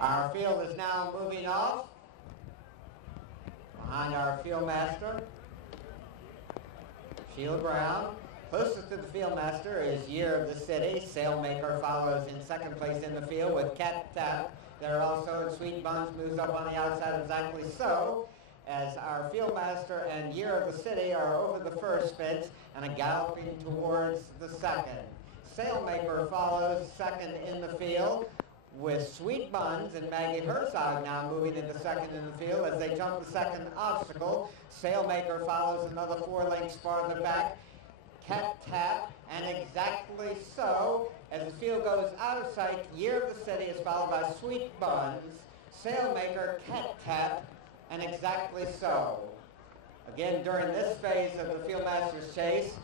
Our field is now moving off. Behind our field master, Sheila Brown. Closest to the field master is Year of the City. Sailmaker follows in second place in the field with Cat Tap. There also, Sweet Buns moves up on the outside exactly so, as our field master and Year of the City are over the first fence and are galloping towards the second. Sailmaker follows second in the field, with Sweet Buns and Maggie Herzog now moving into second in the field as they jump the second obstacle. Sailmaker follows another 4 lengths farther back. Cat Tap, and exactly so, as the field goes out of sight, Year of the City is followed by Sweet Buns, Sailmaker, Cat Tap, and exactly so. Again, during this phase of the Fieldmaster's chase,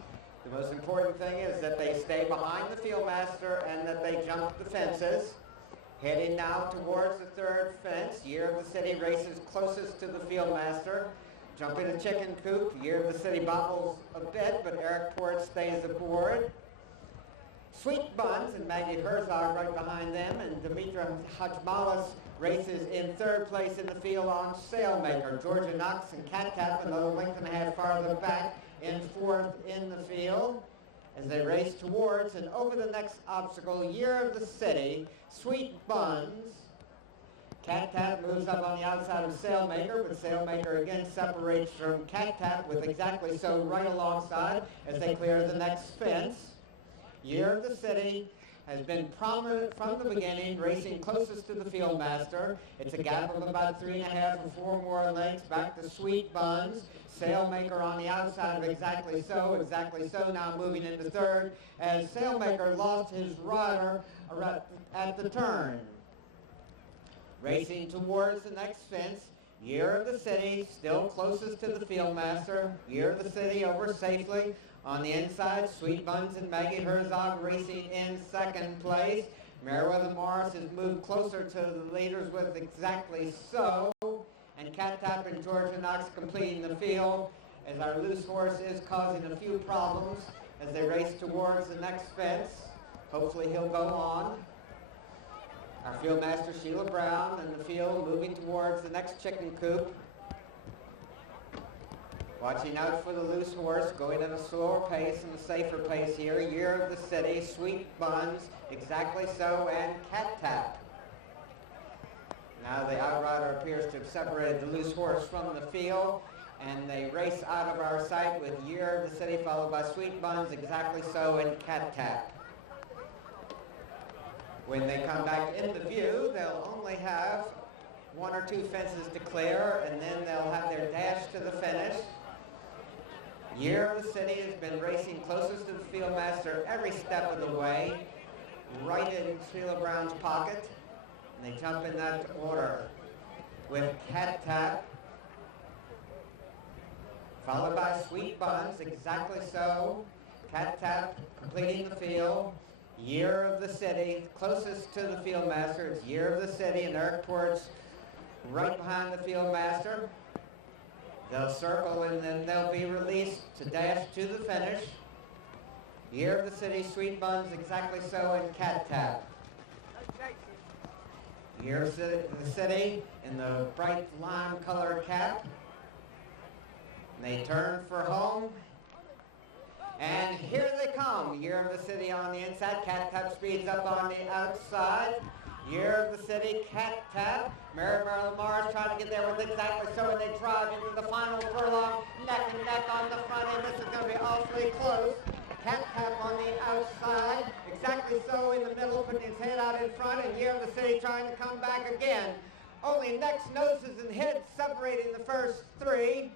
the most important thing is that they stay behind the Fieldmaster and that they jump the fences. Heading now towards the third fence, Year of the City races closest to the Fieldmaster. Jumping the chicken coop, Year of the City bobbles a bit, but Eric Port stays aboard. Sweet Buns and Maggie Herzog right behind them, and Demetra Hajmalis races in third place in the field on Sailmaker. Georgia Knox and Cat Tap another length and a half farther back in fourth in the field as they race towards and over the next obstacle, Year of the City, Sweet Buns. Cat Tap moves up on the outside of Sailmaker, but Sailmaker again separates from Cat Tap with exactly so right alongside as they clear the next fence. Year of the City has been prominent from the beginning, racing closest to the Fieldmaster. It's a gap of about 3.5 or 4 more lengths back to Sweet Buns. Sailmaker on the outside of exactly so now moving into third as Sailmaker lost his rider at the turn. Racing towards the next fence, Year of the City still closest to the Fieldmaster. Year of the City over safely. On the inside, Sweet Buns and Maggie Herzog racing in second place. Meriwether Morris has moved closer to the leaders with exactly so. And Cat Tap and Georgia Knox completing the field as our loose horse is causing a few problems as they race towards the next fence. Hopefully he'll go on. Our field master Sheila Brown in the field moving towards the next chicken coop. Watching out for the loose horse, going at a slower pace and a safer pace here. Year of the City, Sweet Buns, exactly so, and Cat Tap. Now the outrider appears to have separated the loose horse from the field, and they race out of our sight with Year of the City followed by Sweet Buns, exactly so, and Cat Tap. When they come back into view, they'll only have 1 or 2 fences to clear, and then they'll have their dash to the finish. Year of the City has been racing closest to the Fieldmaster every step of the way, right in Sheila Brown's pocket, and they jump in that order with Cat Tap, followed by Sweet Buns, exactly so. Cat Tap completing the field. Year of the City, closest to the Fieldmaster. It's Year of the City, and Eric Port's right behind the Fieldmaster. They'll circle and then they'll be released to dash to the finish. Year of the City, Sweet Buns, exactly so, and Cat Tap. Year of the City in the bright lime colored cap. And they turn for home. And here they come. Year of the City on the inside. Cat Tap speeds up on the outside. Year of the City, Cat Tap. Meriwether Morris trying to get there with exactly so, and they drive into the final furlong, neck and neck on the front end. This is going to be awfully close. Cat Tap on the outside, exactly so in the middle, putting his head out in front, and Year of the City trying to come back again. Only necks, noses, and heads separating the first 3.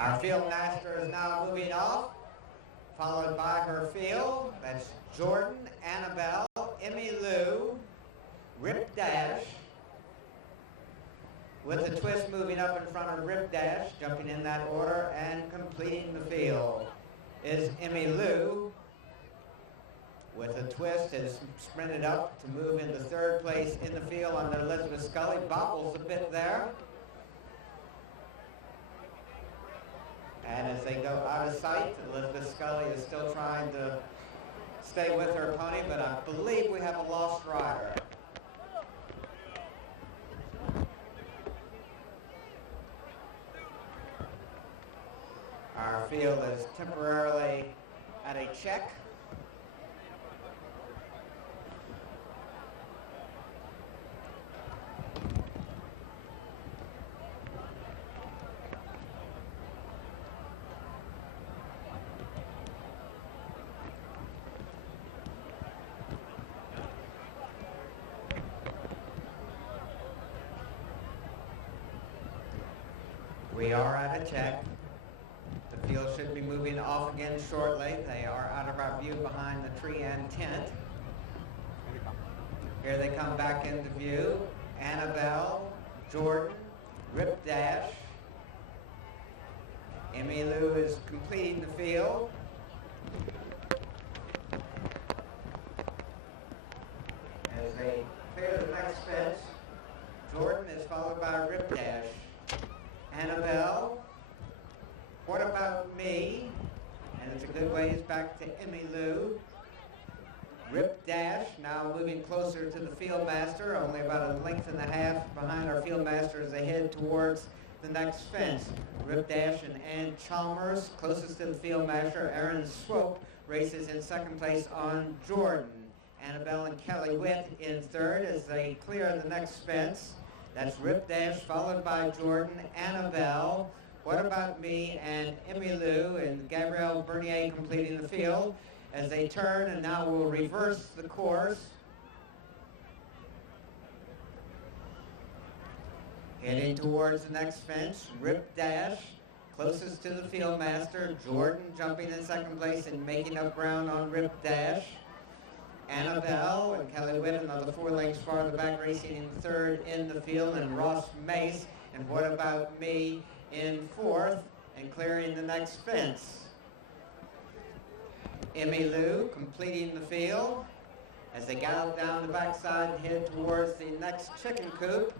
Our field master is now moving off, followed by her field. That's Jordan, Annabelle, Emmy Lou, Rip Dash, with a twist moving up in front of Rip Dash, jumping in that order, and completing the field is Emmy Lou. With a twist, has sprinted up to move into third place in the field under Elizabeth Scully. Bobbles a bit there. And as they go out of sight, Elizabeth Scully is still trying to stay with her pony, but I believe we have a lost rider. Our field is temporarily at a check. We are at a check. The field should be moving off again shortly. They are out of our view behind the tree and tent. Here they come back into view. Annabelle, Jordan, Rip Dash. Emmy Lou is completing the field. As they clear the next fence, Jordan is followed by Rip Dash. Annabelle, What About Me, and it's a good ways back to Emmy Lou. Rip Dash, now moving closer to the field master, only about a length and a half behind our field master as they head towards the next fence. Rip Dash and Ann Chalmers, closest to the field master. Aaron Swope races in second place on Jordan. Annabelle and Kelly Witt in third as they clear the next fence. That's Rip Dash, followed by Jordan, Annabelle, What About Me, and Emmy Lou, and Gabrielle Bernier completing the field as they turn, and now we'll reverse the course. Heading towards the next fence, Rip Dash, closest to the field master. Jordan jumping in second place and making up ground on Rip Dash. Annabelle and Kelly Witt, another 4 lengths farther back, racing in third in the field, and Ross Mace and What About Me in fourth and clearing the next fence. Emmy Lou completing the field as they gallop down the backside and head towards the next chicken coop.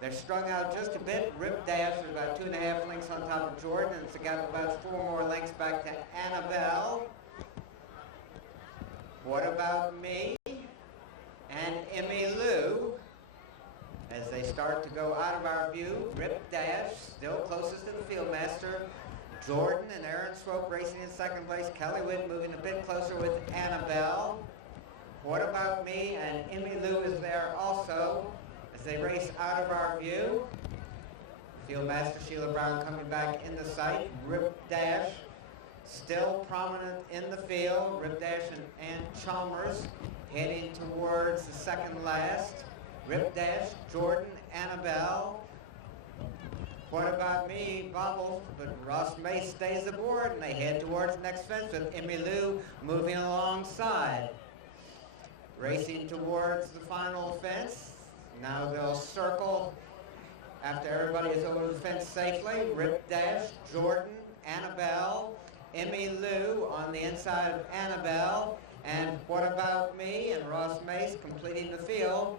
They're strung out just a bit. Rip Dash is about 2.5 lengths on top of Jordan, and it's got about 4 more lengths back to Annabelle. What About Me and Emmy Lou as they start to go out of our view. Rip Dash still closest to the field master. Jordan and Aaron Swope racing in second place. Kelly Witt moving a bit closer with Annabelle. What About Me and Emmy Lou is there also as they race out of our view. Field master Sheila Brown coming back into sight. Rip Dash still prominent in the field. Rip Dash and Ann Chalmers heading towards the second last. Rip Dash, Jordan, Annabelle. What About Me bobbles, but Ross Mace stays aboard, and they head towards the next fence with Emmy Lou moving alongside. Racing towards the final fence. Now they'll circle after everybody is over the fence safely. Rip Dash, Jordan, Annabelle, Emmy Lou on the inside of Annabelle, and What About Me and Ross Mace completing the field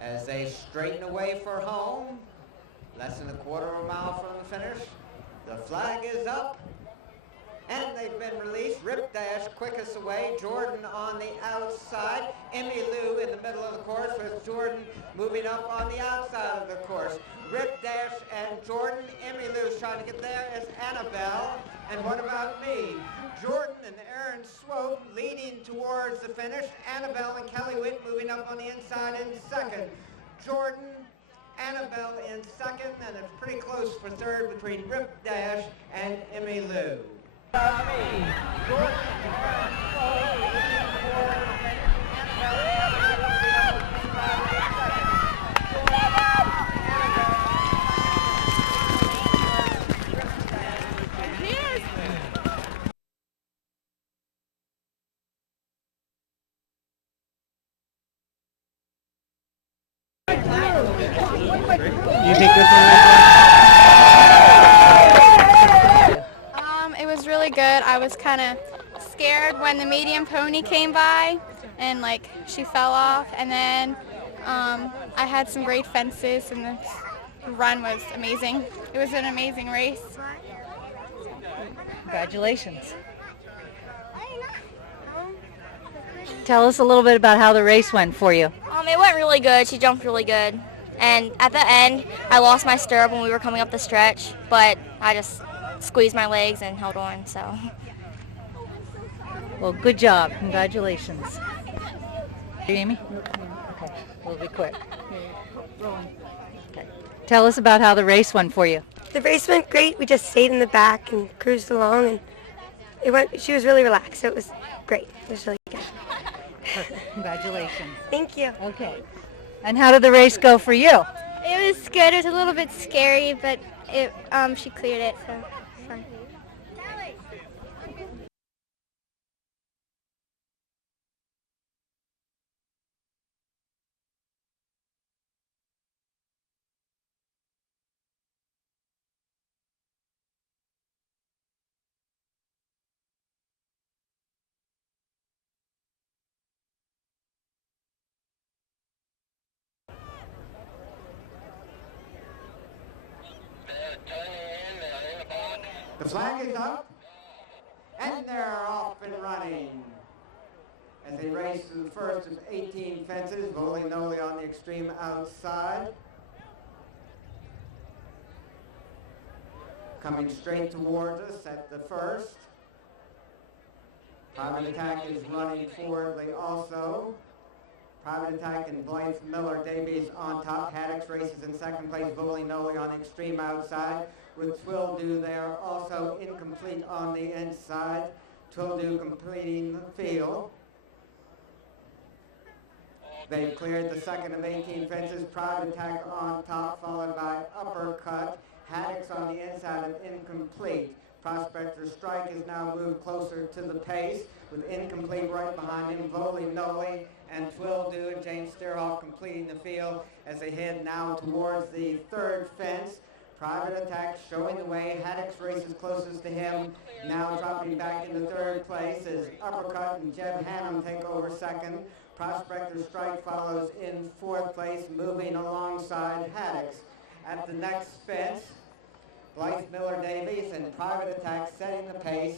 as they straighten away for home. Less than a quarter of a mile from the finish. The flag is up, and they've been released. Rip Dash quickest away, Jordan on the outside, Emmy Lou in the middle of the course with Jordan moving up on the outside of the course. Rip Dash and Jordan, Emmy Lou trying to get there is Annabelle, and What About Me? Jordan and Aaron Swope leading towards the finish. Annabelle and Kelly Witt moving up on the inside in second. Jordan, Annabelle in second, and it's pretty close for third between Rip Dash and Emmy Lou. Jordan and Aaron Swope leading towards the finish. Annabelle moving up on the inside in second. Jordan, Annabelle, take us a It was really good. I was kind of scared when the medium pony came by and like she fell off, and then I had some great fences and the run was amazing. It was an amazing race. Congratulations. Tell us a little bit about how the race went for you. It went really good. She jumped really good. And at the end, I lost my stirrup when we were coming up the stretch, but I just squeezed my legs and held on, so. Well, good job. Congratulations. Amy? Okay, we'll be quick. Okay. Tell us about how the race went for you. The race went great. We just stayed in the back and cruised along, and she was really relaxed, so it was great. It was really good. Perfect. Congratulations. Thank you. Okay. And how did the race go for you? It was good. It was a little bit scary, but she cleared it, so fun. The flag is up, and they're off and running. As they race through the first of 18 fences, Volley-Noley on the extreme outside. Coming straight towards us at the first. Private Attack is running forwardly also. Private Attack and Blythe Miller Davies on top. Haddix races in second place. Volley-Noley on the extreme outside, with Twildew there also incomplete on the inside. Twildew completing the field. They've cleared the second of 18 fences. Private Attack on top, followed by Uppercut. Haddix on the inside of incomplete. Prospector Strike is now moved closer to the pace, with incomplete right behind him. Volley-Noley and Twildew and James Steerhoff completing the field as they head now towards the third fence. Private Attack showing the way. Haddix races closest to him, now dropping back into third place as Uppercut and Jeb Hannum take over second. Prospector Strike follows in fourth place, moving alongside Haddix. At the next fence, Blythe Miller Davies and Private Attack setting the pace.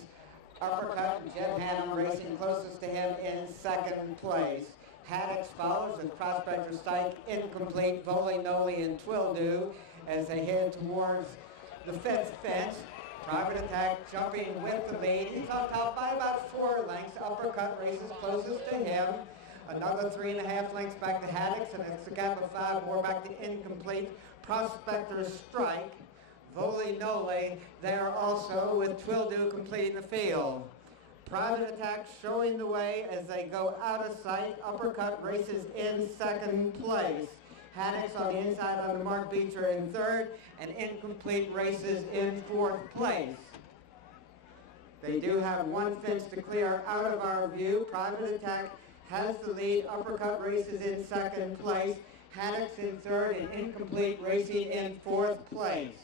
Uppercut and Jeb Hannum racing closest to him in second place. Haddix follows with Prospector Strike incomplete. Volley-Noley and Twildew as they head towards the fifth fence. Private Attack jumping with the lead. He's on top by about 4 lengths. Uppercut races closest to him. Another 3.5 lengths back to Haddix, and it's a gap of 5 more back to incomplete. Prospector Strike. Volley-Noley there also, with Twildew completing the field. Private Attack showing the way as they go out of sight. Uppercut races in second place. Haddix on the inside under Mark Beecher in third, and incomplete races in fourth place. They do have 1 fence to clear out of our view. Private Attack has the lead. Uppercut races in second place. Haddix in third, and incomplete racing in fourth place.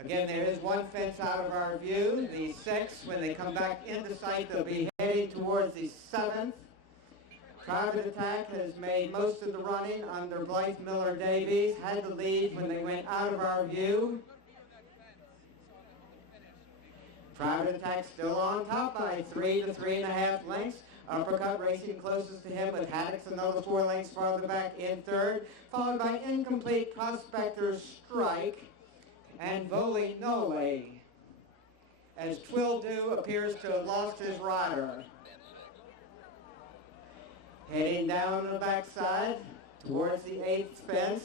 Again, there is 1 fence out of our view. The 6th, when they come back into sight, they'll be heading towards the 7th. Private Attack has made most of the running under Blythe Miller Davies, had the lead when they went out of our view. Private Attack still on top by 3 to 3.5 lengths. Uppercut racing closest to him, with Haddix another 4 lengths farther back in third, followed by incomplete Prospector Strike and Volley-Noley, as Twildew appears to have lost his rider. Heading down the backside towards the 8th fence.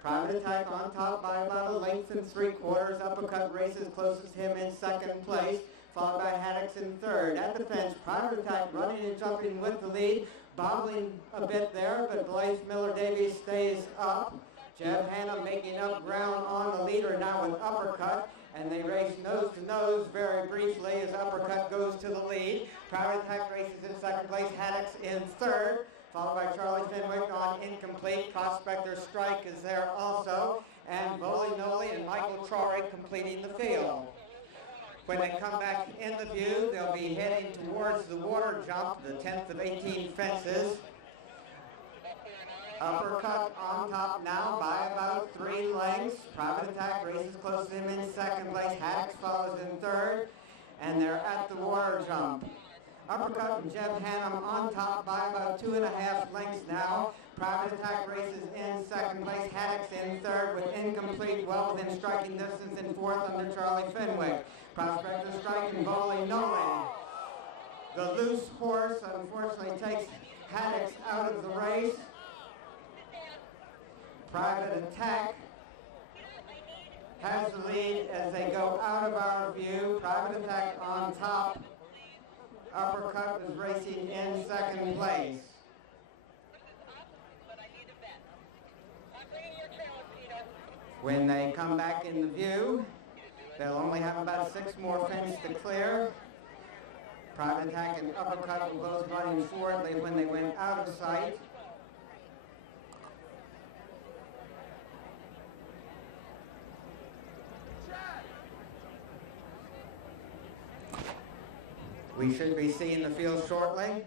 Private Attack on top by about 1 3/4 lengths. Uppercut races closest to him in second place, followed by Haddix in third. At the fence, Private Attack running and jumping with the lead, bobbling a bit there, but Blythe Miller Davies stays up. Jeb Hannum making up ground on the leader now with Uppercut, and they race nose to nose very briefly as Uppercut goes to the lead. Private Attack races in second place, Haddix in third, followed by Charlie Fenwick on incomplete. Prospector Strike is there also, and Bowley Noli and Michael Trory completing the field. When they come back in the view, they'll be heading towards the water jump, the 10th of 18 fences. Uppercut on top now by about 3 lengths. Private Attack races close to him in second place. Haddix follows in third, and they're at the water jump. Uppercut and Jeb Hannum on top by about 2.5 lengths now. Private Attack races in second place. Haddix in third with incomplete, well within striking distance in fourth under Charlie Fenwick. Prospector Strike and Bowley Noli. The loose horse unfortunately takes Haddix out of the race. Private Attack has the lead as they go out of our view. Private Attack on top. Uppercut was racing in second place. When they come back in the view, they'll only have about 6 more fences to clear. Private Attack and Uppercut will both running forward when they went out of sight. We should be seeing the field shortly.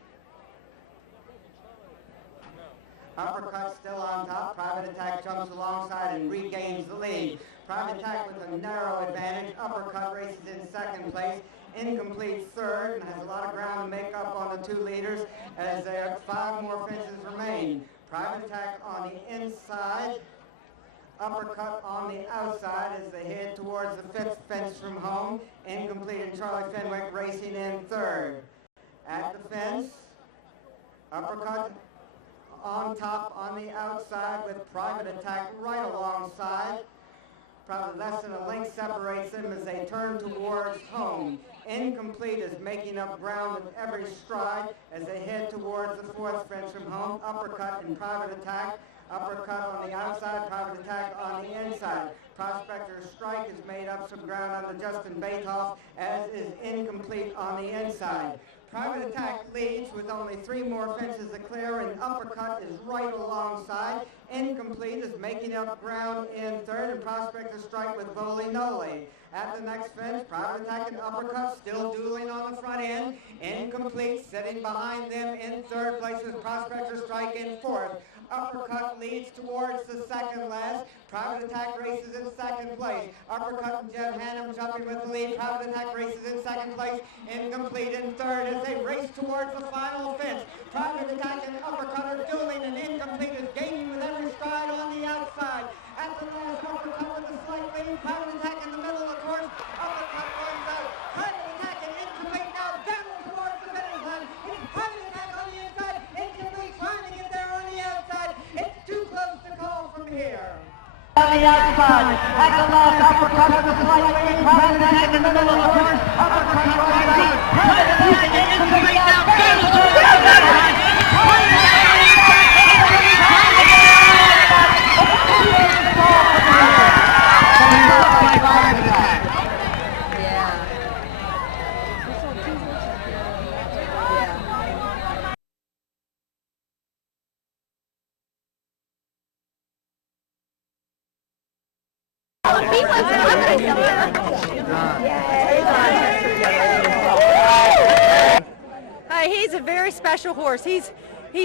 Uppercut still on top. Private Attack jumps alongside and regains the lead. Private Attack with a narrow advantage. Uppercut races in second place. Incomplete third and has a lot of ground to make up on the 2 leaders as there are 5 more fences remain. Private Attack on the inside. Uppercut on the outside as they head towards the 5th fence from home. Incomplete and Charlie Fenwick racing in third. At the fence, Uppercut on top on the outside with Private Attack right alongside. Probably less than a length separates them as they turn towards home. Incomplete is making up ground with every stride as they head towards the 4th fence from home. Uppercut and Private Attack. Uppercut on the outside, Private Attack on the inside. Prospector Strike has made up some ground under Justin Baithoff, as is Incomplete on the inside. Private Attack leads with only 3 more fences to clear, and Uppercut is right alongside. Incomplete is making up ground in third, and Prospector Strike with Bowley Noli. At the next fence, Private Attack and Uppercut still dueling on the front end. Incomplete sitting behind them in third place with Prospector Strike in fourth. Uppercut leads towards the second last. Private Attack races in second place. Uppercut and Jeb Hannum jumping with the lead. Private Attack races in second place. Incomplete in third as they race towards the final fence. Private Attack and Uppercut are dueling, and Incomplete is gaining with every stride on the outside. At the last, Uppercut with a slight lead. Private Attack in the middle of the course. Uppercut runs out. Private Attack and Incomplete now down towards the finish line. It's Private Attack on the inside. Incomplete trying to get there on the outside. It's too close to call from here. On the outside, at the last, Uppercut with a slight lead. Private Attack in the middle of the course. Uppercut runs out. Private Attack and Incomplete now down towards the finish line. He's a very special horse. He's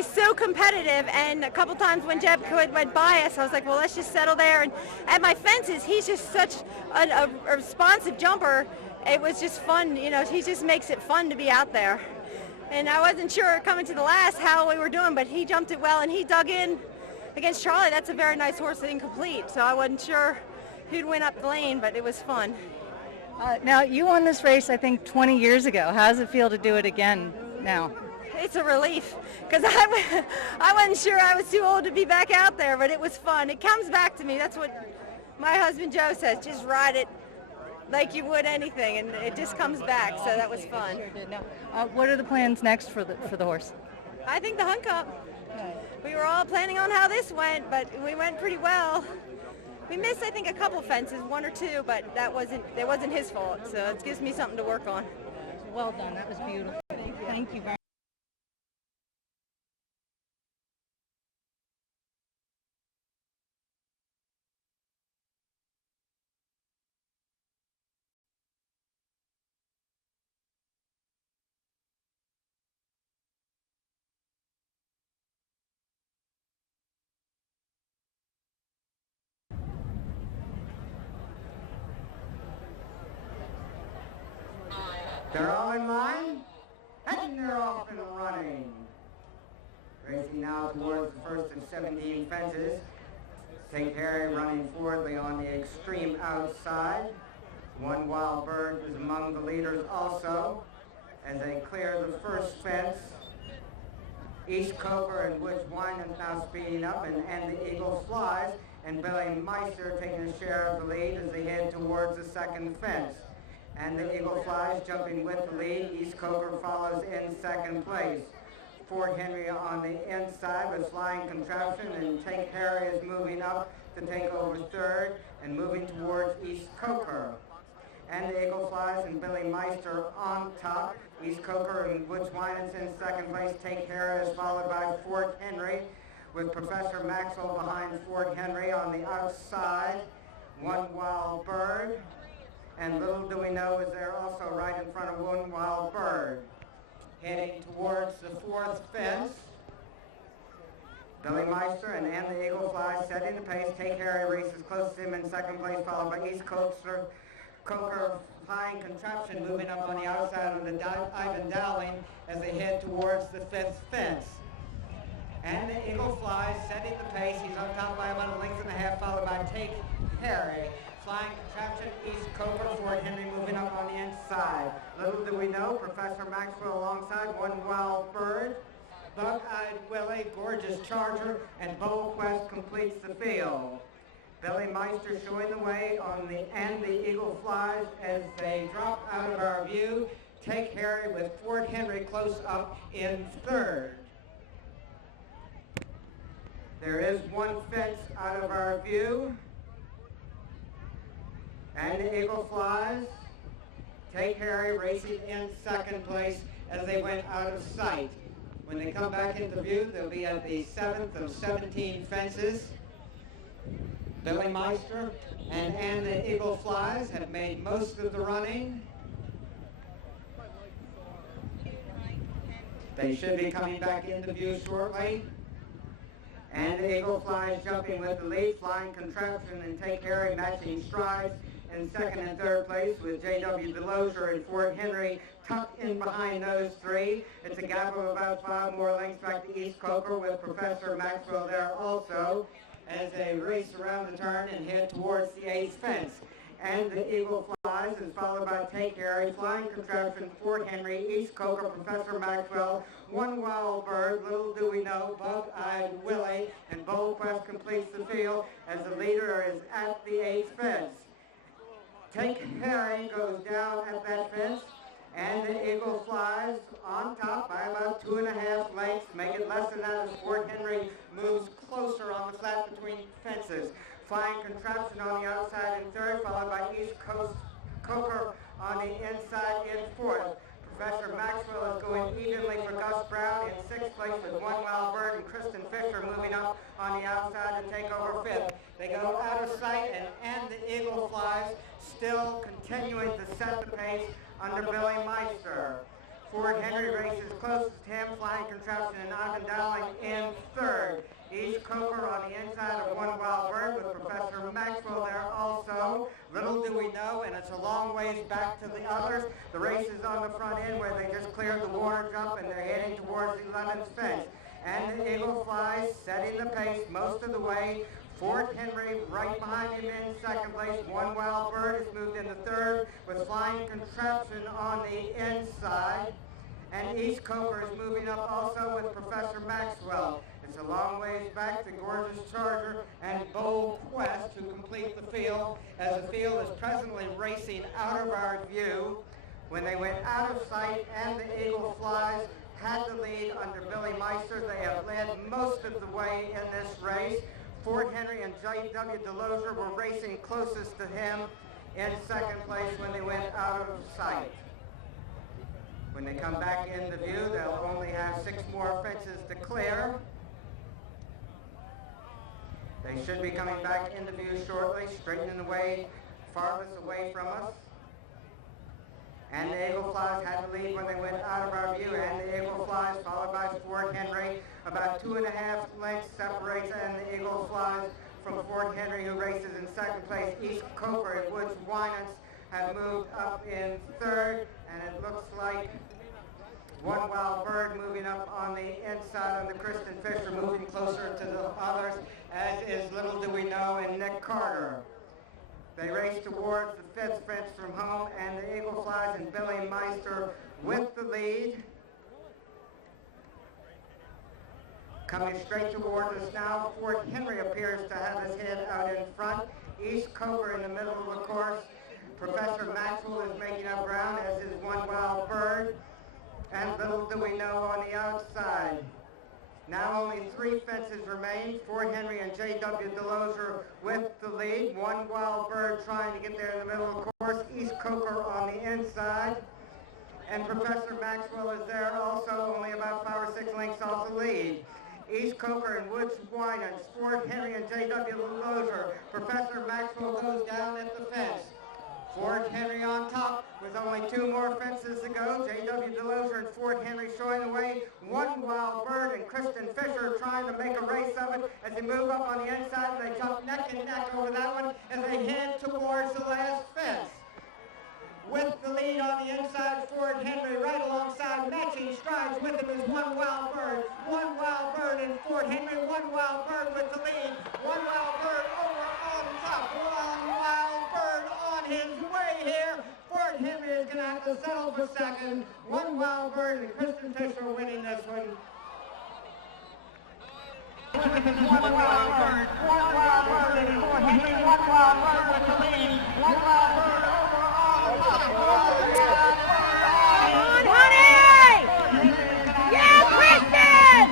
so competitive, and a couple times when Jeb went by us, I was like, well, let's just settle there. And at my fences, he's just such a responsive jumper. It was just fun, you know, he just makes it fun to be out there. And I wasn't sure coming to the last how we were doing, but he jumped it well, and he dug in against Charlie. That's a very nice horse at Incomplete, so I wasn't sure who'd win up the lane, but it was fun. Now, you won this race, I think, 20 years ago. How does it feel to do it again now? It's a relief, because I wasn't sure I was too old to be back out there, but it was fun. It comes back to me. That's what my husband Joe says, just ride it like you would anything, and it just comes back, so that was fun. Sure did. Now, what are the plans next for the horse? I think the Hunt Cup. We were all planning on how this went, but we went pretty well. We missed, I think, a couple fences, 1 or 2, but it wasn't his fault, so it gives me something to work on. Well done. That was beautiful. Thank you very much. They're all in line, and they're off and running. Racing now towards the first of 17 fences. Take Harry running forwardly on the extreme outside. One Wild Bird is among the leaders also. As they clear the first fence, East Coker and Woods Winans now speeding up, and the Eagle Flies, and Billy Meister taking a share of the lead as they head towards the second fence. And the Eagle Flies jumping with the lead. East Coker follows in second place. Fort Henry on the inside with Flying Contraption, and Take Harry is moving up to take over third and moving towards East Coker. And the Eagle Flies and Billy Meister on top. East Coker and Woods Winans in second place. Take Harry is followed by Fort Henry with Professor Maxwell behind Fort Henry on the outside. One Wild Bird. And little do we know is there also right in front of One Wild Bird. Heading towards the fourth fence, Billy Meister and the Eagle Flies setting the pace. Take Harry races close to him in second place, followed by East Coker Flying Contraption moving up on the outside of the Ivan Dowling as they head towards the fifth fence. And the Eagle Flies setting the pace. He's on top by about a length and a half, followed by Take Harry. Flying Contraption, East Coker, Fort Henry moving up on the inside. Little do we know, Professor Maxwell alongside One Wild Bird, Buck-Eyed Willie, Gorgeous Charger, and Bold Quest completes the field. Billy Meister showing the way on the Eagle Flies as they drop out of our view. Take Harry with Fort Henry close up in third. There is one fence out of our view. And the Eagle Flies, Take Harry racing in second place as they went out of sight. When they come back into view, they'll be at the 7th of 17 fences. Billy Meister and the Eagle Flies have made most of the running. They should be coming back into view shortly. And the Eagle Flies jumping with the lead. Flying Contraption and Take Harry matching strides in second and third place with J.W. Delosier and Fort Henry tucked in behind those three. It's a gap of about 5 more lengths back to East Coker with Professor Maxwell there also as they race around the turn and head towards the 8th fence. And the Eagle Flies is followed by Take Harry, Flying Contraption, Fort Henry, East Coker, Professor Maxwell, One Wild Bird, little do we know, Buck-Eyed Willie, and Bold Quest completes the field as the leader is at the 8th fence. Take Harry goes down at that fence, and the Eagle Flies on top by about 2.5 lengths, make it less than that as Fort Henry moves closer on the flat between fences. Flying Contraption on the outside in third, followed by East Coker on the inside in fourth. Professor Maxwell is going evenly for Gus Brown in 6th place with One Wild Bird and Kristen Fisher moving up on the outside to take over 5th. They go out of sight and the Eagle Flies still continuing to set the pace under Billy Meister. Fort Henry races closest to him, Flying Contraption and Ivan Dowling in third. East Coker on the inside of One Wild Bird with Professor Maxwell there also. Little do we know, and it's a long ways back to the others. The race is on the front end where they just cleared the water jump and they're heading towards the 11th fence. And the Eagle Flies setting the pace most of the way. Fort Henry right behind him in second place. One Wild Bird has moved into third with Flying Contraption on the inside. And East Coker is moving up also with Professor Maxwell. It's a long ways back to Gorgeous Charger and Bold Quest to complete the field, as the field is presently racing out of our view. When they went out of sight and the Eagle Flies had the lead under Billy Meister, they have led most of the way in this race. Fort Henry and J.W. Delosier were racing closest to him in second place when they went out of sight. When they come back into view, they'll only have 6 more fences to clear. They should be coming back into view shortly, straightening the way farthest away from us. And the Eagle Flies had the lead when they went out of our view, and the Eagle Flies followed by Fort Henry. About 2.5 lengths separates and the Eagle Flies from Fort Henry, who races in second place. East Coker and Woods Winans have moved up in third, and it looks like One Wild Bird moving up on the inside on the Kristen Fisher, moving closer to the others, as is Little Do We Know and Nick Carter. They race towards the fifth fence from home, and the Eagle Flies and Billy Meister with the lead. Coming straight towards us now, Fort Henry appears to have his head out in front. East Coker in the middle of the course. Professor Maxwell is making up ground, as is One Wild Bird. And Little Do We Know on the outside. Now only 3 fences remain. Fort Henry and J.W. Delozer with the lead. One Wild Bird trying to get there in the middle of the course. East Coker on the inside. And Professor Maxwell is there also, only about 5 or 6 lengths off the lead. East Coker and Woods Winans, Fort Henry and J.W. Delozer. Professor Maxwell goes down at the fence. Fort Henry on top with only 2 more fences to go. J.W. Delozer and Fort Henry showing the way. One Wild Bird and Kristen Fisher trying to make a race of it as they move up on the inside. They jump neck and neck over that one as they head towards the last fence. With the lead on the inside, Fort Henry right alongside, matching strides with him is One Wild Bird. One Wild Bird and Fort Henry. One Wild Bird with the lead. One Wild Bird over on top. One Wild Bird on his way here. Fort Henry is going to have to settle for second. One Wild Bird and Kristen Fisher winning this one. One Wild Bird. One Wild Bird and Fort Henry. One Wild Bird with the lead. One Wild Bird over on top. Come on, honey! Yeah, Kristen!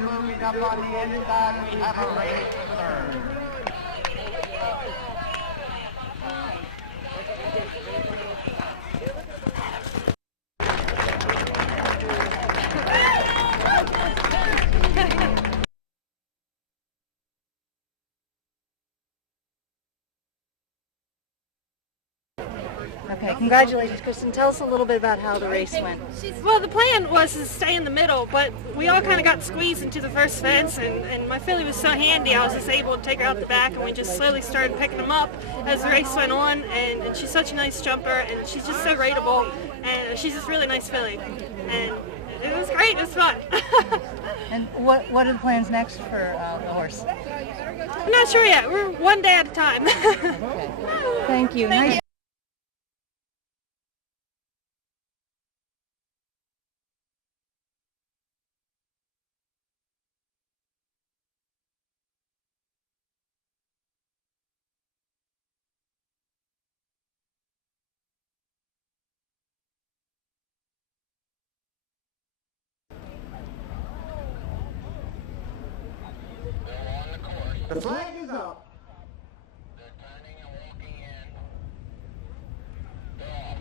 Moving up on the inside, we have a race third. Okay, congratulations, Kristen. Tell us a little bit about how the race went. Well, the plan was to stay in the middle, but we all kind of got squeezed into the first fence, and my filly was so handy, I was just able to take her out the back, and we just slowly started picking them up as the race went on, and she's such a nice jumper, and she's just so rateable, and she's just really nice filly, and it was great, it was fun. And what are the plans next for the horse? I'm not sure yet, we're one day at a time. Okay. Thank you. Nice. The flag is up. They're turning and walking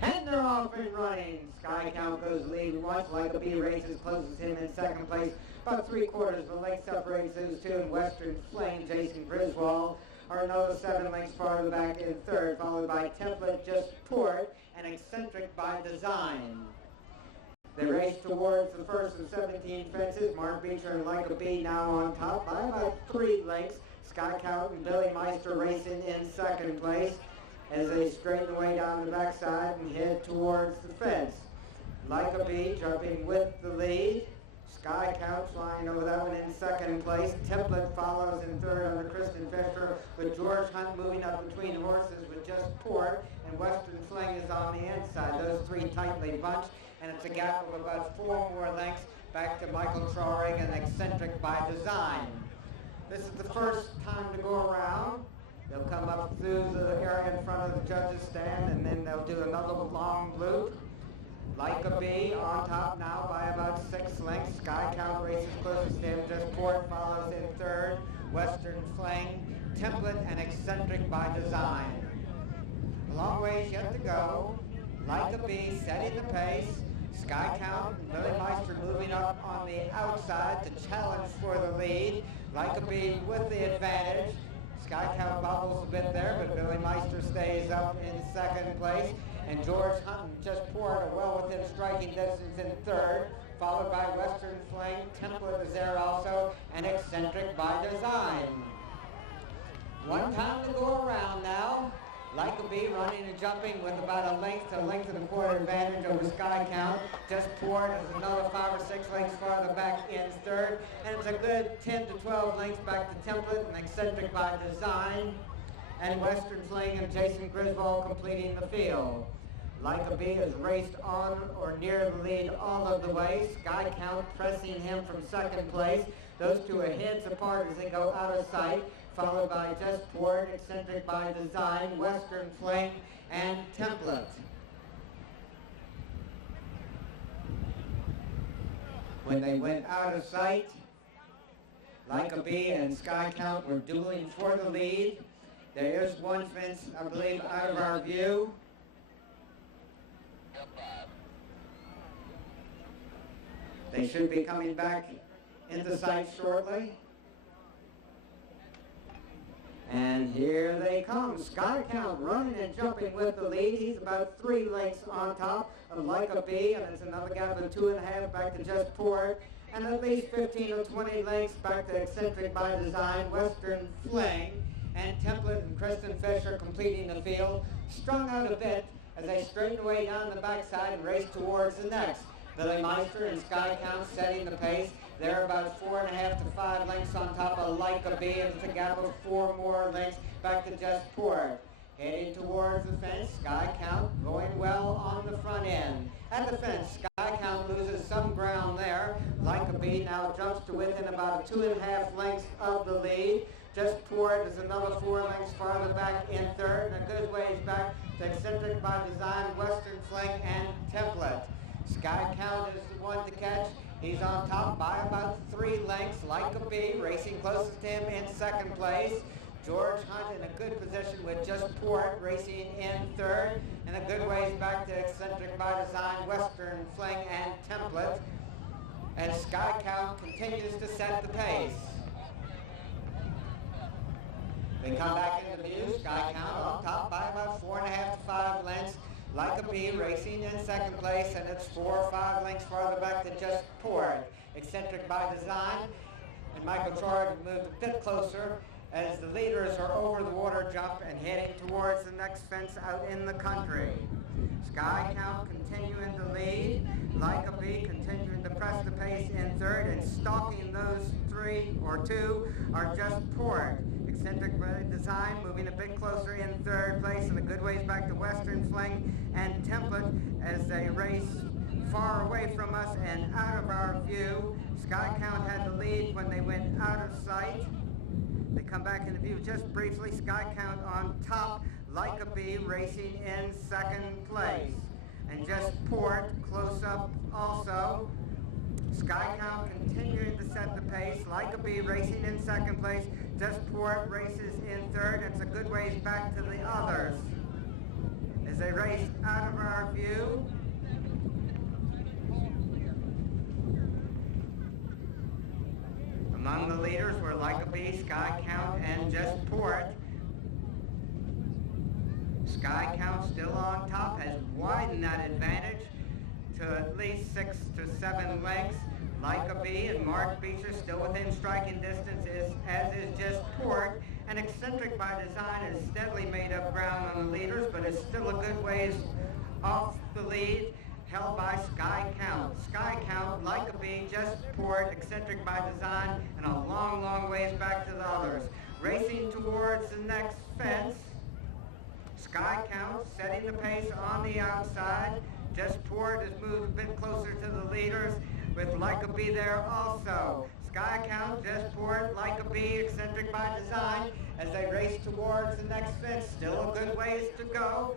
in. And they're off and running. Sky Count goes lead. Watch Like a Bee races, closes him in second place. About 3/4 of the length separates those two. And Western Flame, Jason Griswold, are another 7 lengths farther back in third, followed by Temple Just Port and Eccentric by Design. They race towards the first of 17 fences. Mark Beecher and Like a Bee now on top by about 3 lengths. Sky Count and Billy Meister racing in second place as they straighten away down the backside and head towards the fence. Like a Bee jumping with the lead. Sky Count flying over that one in second place. Template follows in third under Kristen Fisher, with George Hunt moving up between horses with Just Port, and Western Fling is on the inside. Those 3 tightly bunched, and it's a gap of about 4 more lengths back to Michael Traurig and Eccentric by Design. This is the first time to go around. They'll come up through the area in front of the judges' stand, and then they'll do another long loop. Like a Bee on top now by about 6 lengths. Sky Count races closest to him. Just Port follows in third. Western Fling, Template, and Eccentric by Design. A long ways yet to go. Like a Bee setting the pace. Sky Count and Billy Meister moving up on the outside to challenge for the lead. Like a Bee with the advantage. Sky Count bobbles a bit there, but Billy Meister stays up in second place. And George Hunt and Just Port are well within striking distance in third. followed by Western Fling. Template is there also, and Eccentric by Design. One time to go around now. Like a Bee running and jumping with about a length to length and a quarter advantage over Sky Count. Just Port is another 5 or 6 lengths farther back in third. And it's a good 10 to 12 lengths back to Template and Eccentric by Design. And Western Fling and Jason Griswold completing the field. Like a Bee is raced on or near the lead all of the way. Sky Count pressing him from second place. Those two are heads apart as they go out of sight, followed by Just Port, Eccentric by Design, Western Fling, and Template. When they went out of sight, Like a Bee and Sky Count were dueling for the lead. There is one fence, I believe, out of our view. They should be coming back into sight shortly. And here they come. Sky Count running and jumping with the lead. He's about 3 lengths on top of Like a Bee, and it's another gap of 2.5 back to Just Port, and at least 15 or 20 lengths back to Eccentric by Design, Western Fling, and Template and Kristen Fisher completing the field, strung out a bit as they straighten away down the backside and race towards the next. Billy Meister and Sky Count setting the pace. They're about 4.5 to 5 lengths on top of Like a Bee, and it's a gap of 4 more lengths back to Just Port. Heading towards the fence, Sky Count going well on the front end. At the fence, Sky Count loses some ground there. Like a Bee now jumps to within about 2.5 lengths of the lead. Just Port is another 4 lengths farther back in third, and a good ways back to Eccentric by Design, Western Fling, and Template. Sky Count is the one to catch. He's on top by about 3 lengths. Like a Bee racing closest to him in second place. George Hunt in a good position with Just Port racing in third, and a good ways back to Eccentric by Design, Western Fling, and Template. And Sky Count continues to set the pace. They come back into view. Sky Count on top by about 4.5 to 5 lengths. Like a Bee racing in second place, and it's 4 or 5 lengths farther back to Just Port. Eccentric by Design, and Michael Troy moved a bit closer as the leaders are over the water jump and heading towards the next fence out in the country. Sky Count continuing to lead. Like a Bee continuing to press the pace in third, and stalking those 3 or 2 are Just Port. Eccentric by Design moving a bit closer in third place, and a good ways back to Western Fling and Template as they race far away from us and out of our view. Sky Count had the lead when they went out of sight. They come back into view just briefly. Sky Count on top. Like a Bee racing in second place, and Just Port close up also. Sky Count continuing to set the pace. Like a Bee racing in second place. Just Port races in third. It's a good ways back to the others as they race out of our view. Among the leaders were Like a Bee, Sky Count, and Just Port. Sky Count still on top, has widened that advantage to at least 6 to 7 lengths. Like a Bee and Mark Beecher still within striking distance, as is Just Port. And Eccentric by Design has steadily made up ground on the leaders, but is still a good ways off the lead, held by Sky Count. Sky Count, Like a Bee, Just Port, Eccentric by Design, and a long, long ways back to the others. Racing towards the next fence, Sky Count setting the pace on the outside. Just Port has moved a bit closer to the leaders, with Like a Bee there also. Sky Count, Just Port, Like a Bee, Eccentric by Design as they race towards the next fence. Still a good ways to go.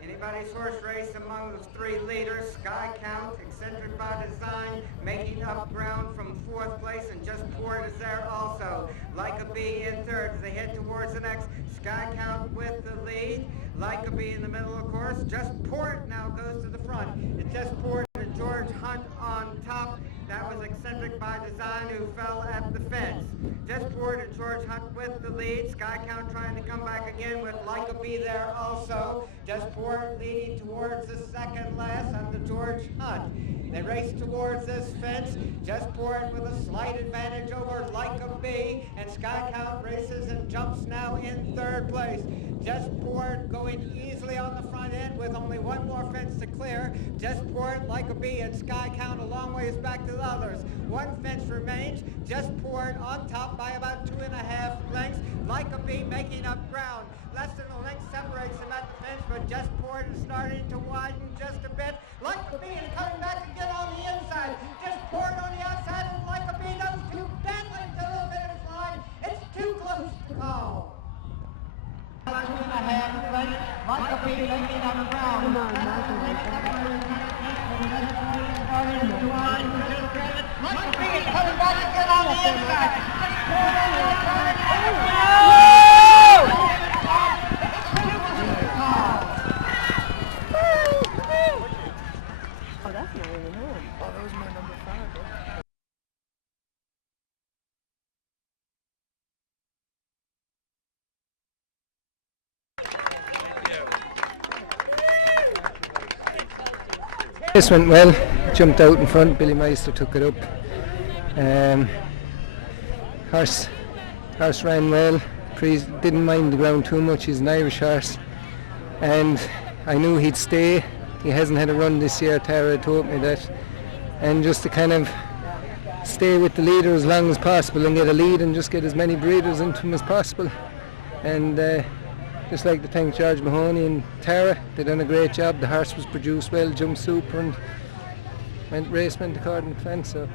Anybody's horse race among those 3 leaders. Sky Count, Eccentric by Design, making up ground from 4th place, and Just Port is there also. Like a Bee in third as they head towards the next. Sky Count with the lead. Like a Bee in the middle, of course. Just Port now goes to the front. It's Just Port and George Hunt on top. That was Eccentric by Design who fell at the fence. Justport and George Hunt with the lead. Sky Count trying to come back again with Like a Bee there also. Justport leading towards the second last under George Hunt. They race towards this fence. Justport with a slight advantage over Like a Bee, and Sky Count races and jumps now in third place. Justport going easily on the front end with only one more fence to clear. Justport, Like a Bee, and Sky Count a long ways back to the others. One fence remains. Justport on top by about 2.5 lengths. Like a Bee making up ground. Less than a length separates them at the fence, but Justport is starting to widen just a bit. Like a Bee and coming back again on the inside. Justport on the outside, and Like a Bee, those two battling to the finish line. It's too close to call. 2.5 lengths. Like a Bee making up ground. Starting to widen just a bit. Like a Bee is coming back again on the inside. Oh, that's not even home. Oh, that was my number 5, bro. This went well, jumped out in front, Billy Meister took it up. Horse ran well, didn't mind the ground too much, he's an Irish horse. And I knew he'd stay, he hasn't had a run this year, Tara told me that. And just to kind of stay with the leader as long as possible and get a lead and just get as many breeders into him as possible. And just like to thank George Mahoney and Tara, they done a great job. The horse was produced well, jumped super, and went according to plan. So